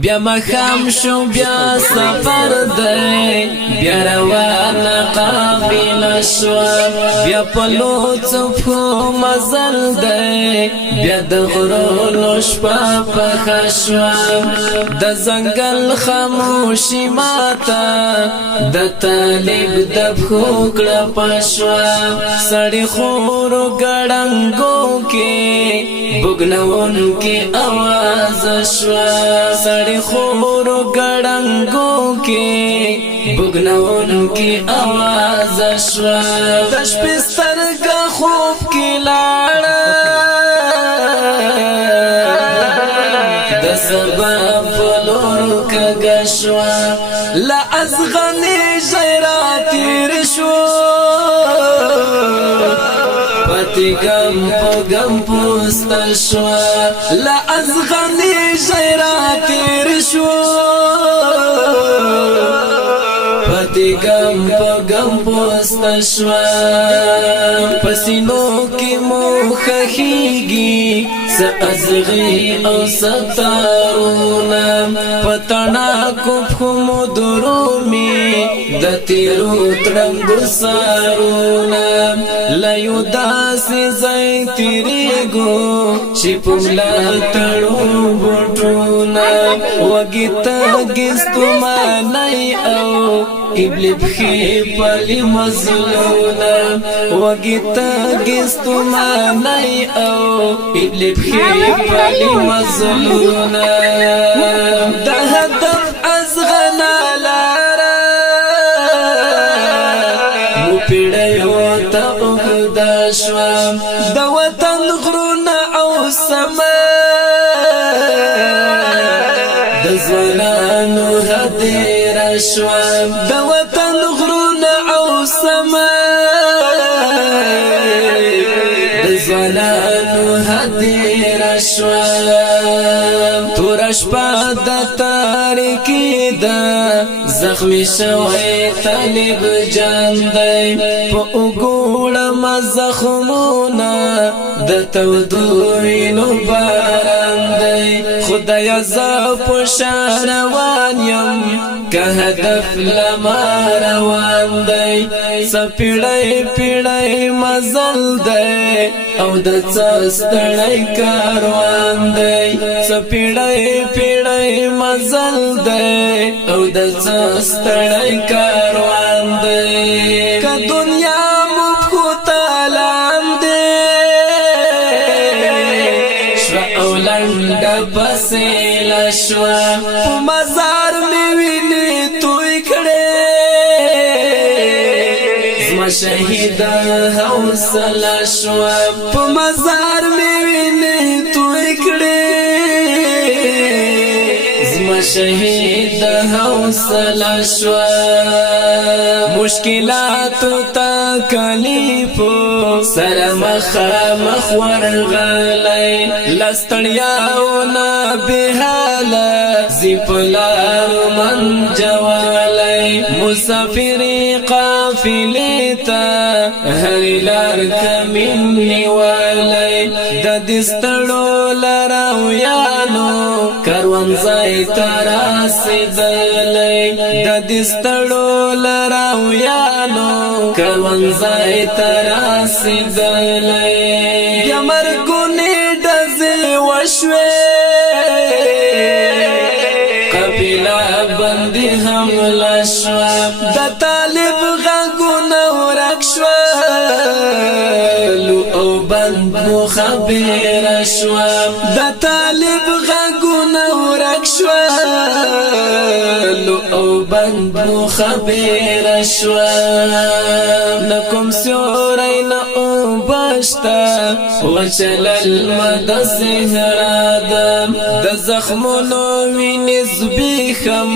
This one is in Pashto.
بیا مخام شو بیا سفر دی بیا روانه قافله شوه بیا په لوڅو پښو مزل دی بیا د غرونو شپه پخه شوه د ځنګل خاموشي ماته د طالب د پښو کړه پشوه سړی خورو ګړنګو کې بوګنونکي اواز شوه سړی خورو ګړنګو کې بوګنونکي اواز شوه د شپې سترګه خوب کې لاړه د سبا په لور کږه شوه له ازغنې ژړا تېر شو غم په غم پوسته شوه له ازغنې ژړا تېر شو پتې غم په غم پوسته شوه په سینو کې مو ښخېږي څه ازغې او څه تارونه په تڼاکو پښو مو درومي د تېرو تړنګو سارونه له یو داسې ځای تېرېږو چې په ملا تړو بوټونه وږي تږي ستومانۍ او قبلې پښې پلي مزلونه وږي تږي ستومانۍ او قبلې پښې پلي مزلونه د هدف ازغنه لاره مو پیړیو ته اوږده شوه د وطن غرونه او سمه د ځوانانو هدیره شوه د وطن غرونه او سمه د ځوانانو هدیره شوه توره شپه د تاریکي ده زخمی شوی طالب جان دی په وګوړمه زخمونه د تودو وینو باران دی خدایه زه په شا روان یم که هدف لما روان دی څه پیړۍ پیړۍ مزل دی او د څه ستړی کاروان دی څه پیړۍ پیړۍ مزل دی او د څه ستړی کاروان دی که دنیا مو پښو ته لاندې شوه او لنډه بسیله شوه په مزار مې وینې توی کړې زما شهیده حوصله شوه په مزار مې وینې توی کړې شهید حوصله شوه مشکلاتو تکلیفو سره مخامخ ورغلی لستړیاونه بېحاله ځي په لارو منجولی مسافرې قافلې ته هرې لار کمین نیولی د دې ستړو لارویانو کاروانځای ته رسېدلی د دې ستړو لارویانو کاروانځای ته رسېدلی بیا مرګونې ډزې وشوې قافله باندې حمله شوه د طالب غږونه ورک شول او بند مو خبره شوه د طالب غږونه ورک شول او بند مو خبره شوه نه کوم سیوری نه اوبه شته وچه للمه د صحرا ده د زخمونو وینې زبېښم